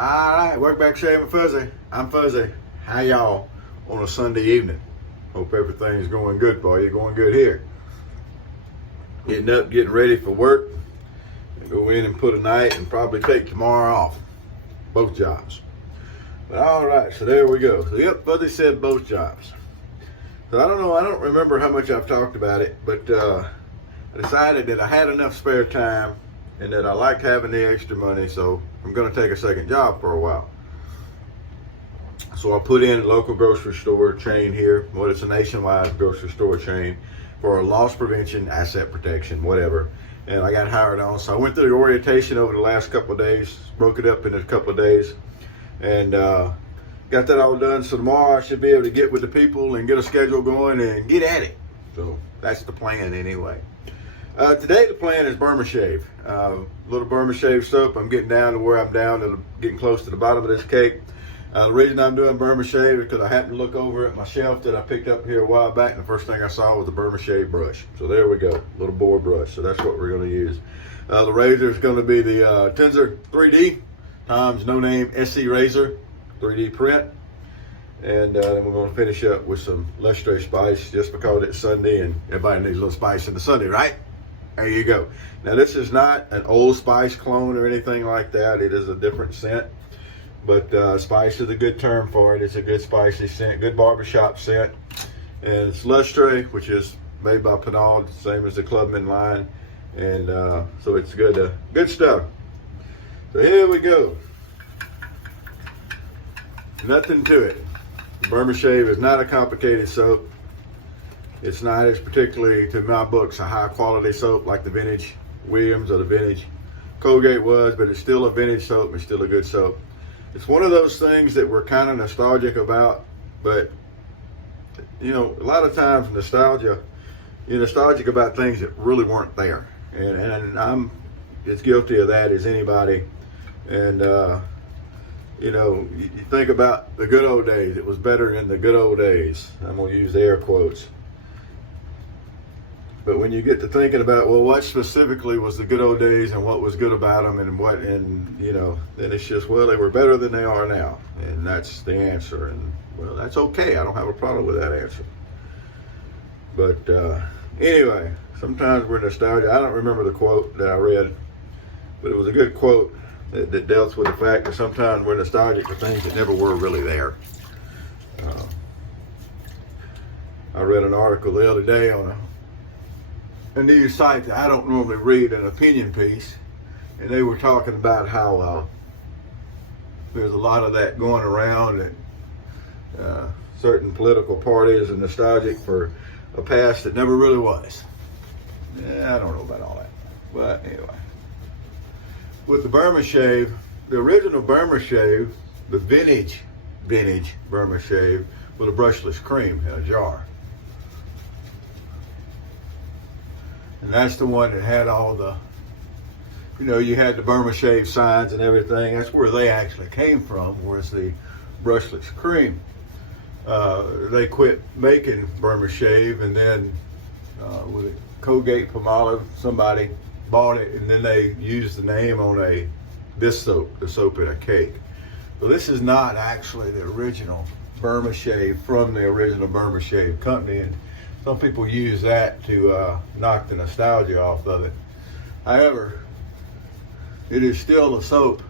All right, welcome back, Shave and Fuzzy. I'm Fuzzy. How y'all on a Sunday evening? Hope everything's going good for you. Going good here. Getting up, getting ready for work. Go in and put a night and probably take tomorrow off. Both jobs. But all right, so there we go. So yep, Fuzzy said both jobs. So I don't remember how much I've talked about it, but I decided that I had enough spare time and that I like having the extra money, so I'm going to take a second job for a while. So I put in a local grocery store chain here. Well, it's a nationwide grocery store chain for loss prevention, asset protection, whatever. And I got hired on. So I went through the orientation over the last couple of days, broke it up in a couple of days, and got that all done. So tomorrow I should be able to get with the people and get a schedule going and get at it. So that's the plan anyway. Today the plan is Burma Shave. Little Burma Shave soap. I'm getting down to where I'm down to getting close to the bottom of this cake. The reason I'm doing Burma Shave is because I happened to look over at my shelf that I picked up here a while back, and the first thing I saw was the Burma Shave brush. So there we go, little boar brush. So that's what we're going to use. The razor is going to be the TNNSER 3D times no name SC razor 3D print. And then we're going to finish up with some lustrous spice just because it's Sunday and everybody needs a little spice in the Sunday, right? There you go. Now this is not an Old Spice clone or anything like that. It is a different scent, but spice is a good term for it. It's a good spicy scent, good barbershop scent. And it's lustrous, which is made by Penal, same as the Clubman line. And so it's good, good stuff. So here we go. Nothing to it. Burma Shave is not a complicated soap. It's not as particularly, to my books, a high quality soap like the vintage Williams or the vintage Colgate was, but it's still a vintage soap. It's still a good soap. It's one of those things that we're kind of nostalgic about, but you know, a lot of times you're nostalgic about things that really weren't there. And I'm as guilty of that as anybody. And you know, you think about the good old days. It was better in the good old days. I'm going to use air quotes. But when you get to thinking about, well, what specifically was the good old days and what was good about them and you know, then it's just, well, they were better than they are now. And that's the answer. And, well, that's okay. I don't have a problem with that answer. But anyway, sometimes we're nostalgic. I don't remember the quote that I read, but it was a good quote that dealt with the fact that sometimes we're nostalgic for things that never were really there. I read an article the other day on a news site that I don't normally read, an opinion piece, and they were talking about how there's a lot of that going around, and certain political parties are nostalgic for a past that never really was. Yeah, I don't know about all that, but anyway. With the Burma Shave, the original Burma Shave, the vintage Burma Shave with a brushless cream in a jar. And that's the one that had all the, you know, you had the Burma Shave signs and everything. That's where they actually came from, was the brushless cream. They quit making Burma Shave, and then with Colgate Palmolive, somebody bought it, and then they used the name on this soap, the soap in a cake. So this is not actually the original Burma Shave from the original Burma Shave company, and some people use that to knock the nostalgia off of it. However, it is still a soap,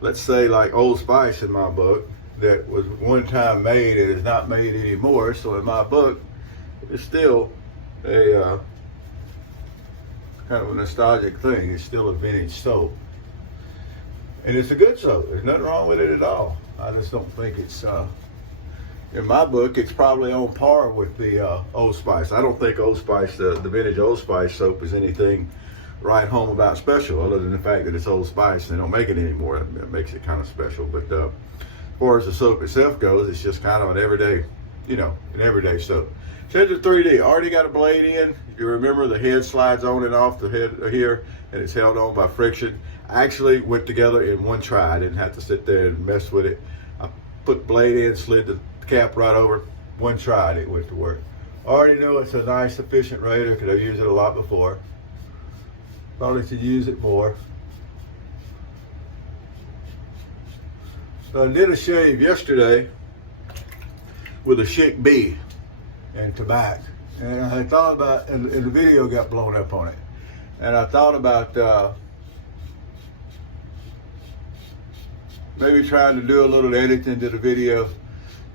let's say like Old Spice in my book, that was one time made and is not made anymore. So in my book, it's still a kind of a nostalgic thing. It's still a vintage soap. And it's a good soap. There's nothing wrong with it at all. I just don't think it's, in my book, it's probably on par with the Old Spice. I don't think Old Spice, the vintage Old Spice soap is anything right home about special, other than the fact that it's Old Spice and they don't make it anymore. It makes it kind of special. But as far as the soap itself goes, it's just kind of an everyday, you know, an everyday soap. TNNSER 3D, already got a blade in. If you remember, the head slides on and off the head here, and it's held on by friction. I actually went together in one try. I didn't have to sit there and mess with it. I put the blade in, slid the cap right over, one try, and it went to work. Already knew it's a nice, efficient razor because I've used it a lot before. Thought I should use it more. I did a shave yesterday with a Chic B and tobacco. And I thought about, and the video got blown up on it. And I thought about maybe trying to do a little editing to the video.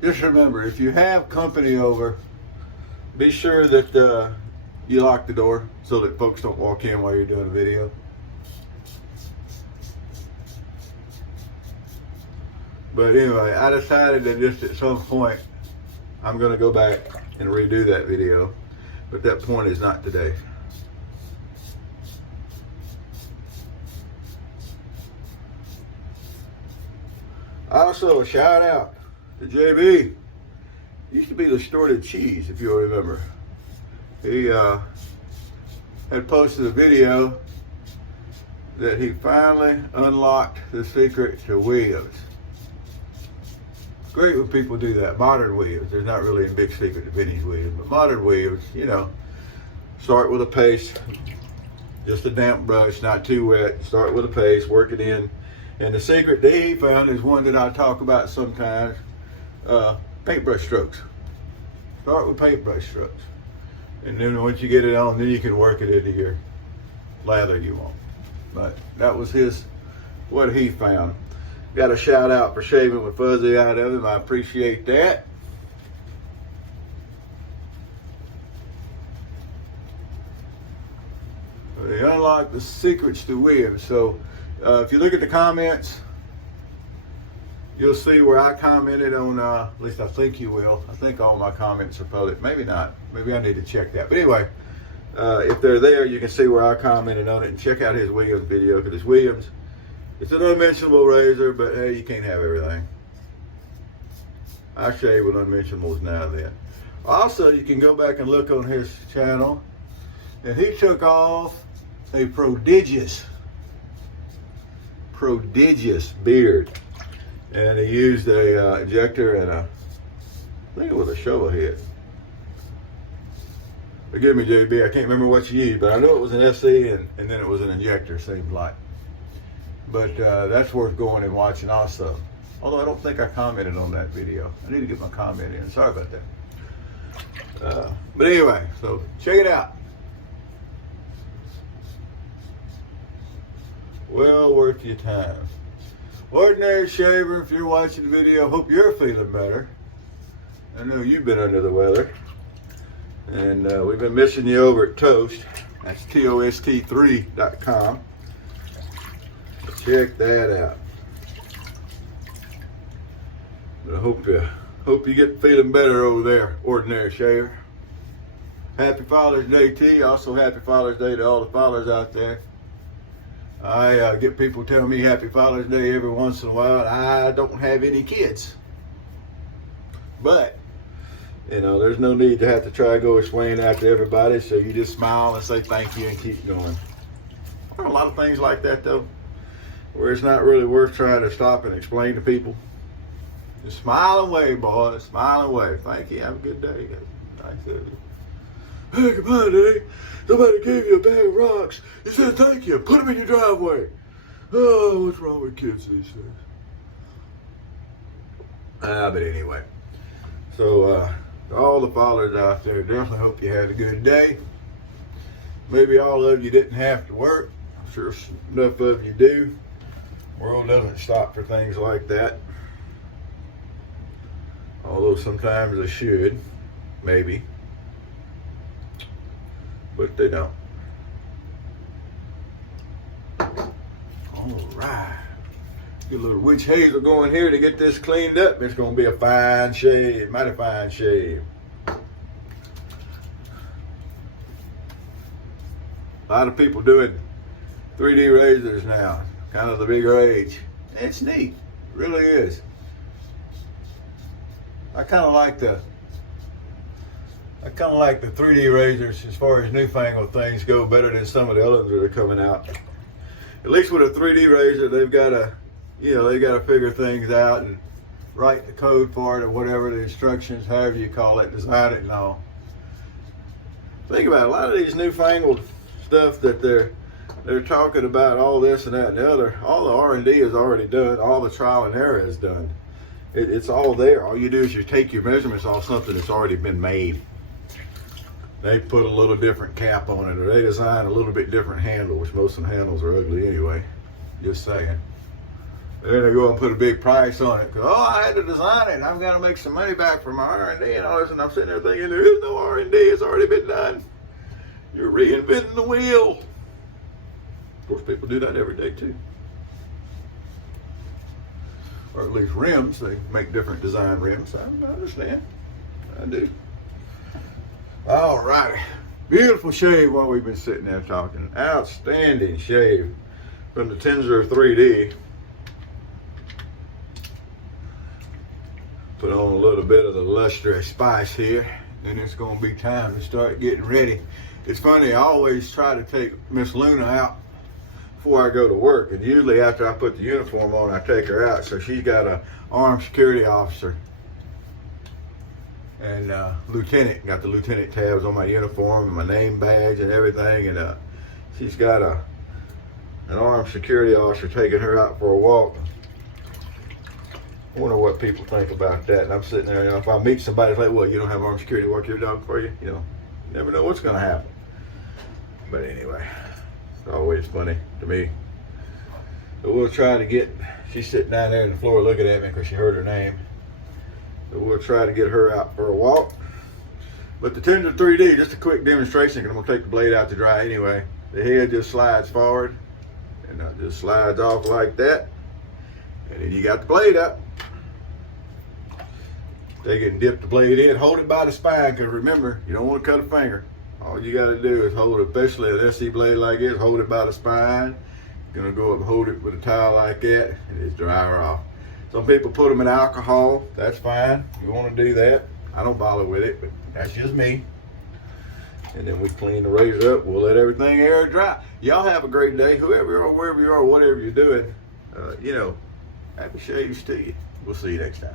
Just remember, if you have company over, be sure that you lock the door so that folks don't walk in while you're doing a video. But anyway, I decided that just at some point, I'm going to go back and redo that video. But that point is not today. Also, a shout out to JB. Used to be the Distorted Cheese, if you'll remember. He had posted a video that he finally unlocked the secret to Williams. It's great when people do that. Modern Williams. There's not really a big secret to vintage Williams, but modern Williams, you know, start with a paste, just a damp brush, not too wet. Start with a paste, work it in. And the secret that he found is one that I talk about sometimes, paintbrush strokes. Start with paintbrush strokes. And then once you get it on, then you can work it into your lather you want. But that was what he found. Got a shout out for shaving with Fuzzy out of him. I appreciate that. They unlocked the secrets to Williams. So if you look at the comments, you'll see where I commented on, at least I think you will. I think all my comments are public. Maybe not. Maybe I need to check that. But anyway, if they're there, you can see where I commented on it. And check out his Williams video, because it's Williams. It's an unmentionable razor, but hey, you can't have everything. I shave with unmentionables now and then. Also, you can go back and look on his channel. And he took off a prodigious beard. And he used a injector and I think it was a shovel head. Forgive me, JB, I can't remember what you used, but I know it was an SC and then it was an injector, seemed like. But that's worth going and watching also. Although I don't think I commented on that video. I need to get my comment in. Sorry about that. But anyway, so check it out. Well worth your time. Ordinary Shaver, if you're watching the video, hope you're feeling better. I know you've been under the weather. And we've been missing you over at Toast. That's TOST3.com. Check that out. But I hope you get feeling better over there, Ordinary Shaver. Happy Father's Day to you. Also happy Father's Day to all the fathers out there. I get people telling me Happy Father's Day every once in a while. I don't have any kids. But, you know, there's no need to have to try to go explain that to everybody. So you just smile and say thank you and keep going. There are a lot of things like that, though, where it's not really worth trying to stop and explain to people. Just smile and wave, boys. Smile and wave. Thank you. Have a good day. Thanks, everybody. Hey, come on, Eddie. Somebody gave you a bag of rocks. You said thank you. Put them in your driveway. Oh, what's wrong with kids these days? But anyway. So, to all the fathers out there, definitely hope you had a good day. Maybe all of you didn't have to work. I'm sure enough of you do. The world doesn't stop for things like that. Although sometimes they should. Maybe. But they don't. All right. Get a little witch hazel going here to get this cleaned up. It's going to be a fine shave, mighty fine shave. A lot of people doing 3D razors now, kind of the bigger age. It's neat, it really is. I kind of like the 3D razors as far as newfangled things go, better than some of the others that are coming out. At least with a 3D razor, they've got to, they got to figure things out and write the code for it or whatever, the instructions, however you call it, design it and all. Think about it, a lot of these newfangled stuff that they're they're talking about all this and that and the other. All the R&D is already done. All the trial and error is done. It's all there. All you do is you take your measurements off something that's already been made. They put a little different cap on it, or they design a little bit different handle, which most of the handles are ugly anyway. Just saying. And then they go and put a big price on it. Oh, I had to design it, and I've got to make some money back for my R&D and all this. And I'm sitting there thinking, there is no R&D. It's already been done. You're reinventing the wheel. Of course, people do that every day too. Or at least rims. They make different design rims. I understand. I do. All righty. Beautiful shave while we've been sitting there talking. Outstanding shave from the TNNSER 3D. Put on a little bit of the lustrous spice here. Then it's going to be time to start getting ready. It's funny, I always try to take Miss Luna out before I go to work. And usually after I put the uniform on, I take her out. So she's got a armed security officer and lieutenant. Got the lieutenant tabs on my uniform and my name badge and everything. And she's got an armed security officer taking her out for a walk. I wonder what people think about that. And I'm sitting there, you know, if I meet somebody like, well, you don't have armed security walk your dog for you? You know, you never know what's going to happen. But anyway, it's always funny to me. So we'll try to get, she's sitting down there on the floor looking at me because she heard her name. So we'll try to get her out for a walk. But the TNNSER 3D, just a quick demonstration, because I'm going to take the blade out to dry anyway. The head just slides forward, and it just slides off like that. And then you got the blade up. Take it and dip the blade in. Hold it by the spine, because remember, you don't want to cut a finger. All you got to do is hold it, especially an SE blade like this, hold it by the spine. You're going to go up and hold it with a towel like that, and just dry her off. Some people put them in alcohol. That's fine. You want to do that. I don't bother with it, but that's just me. And then we clean the razor up. We'll let everything air dry. Y'all have a great day. Whoever you are, wherever you are, whatever you're doing, you know, happy shaves to you. We'll see you next time.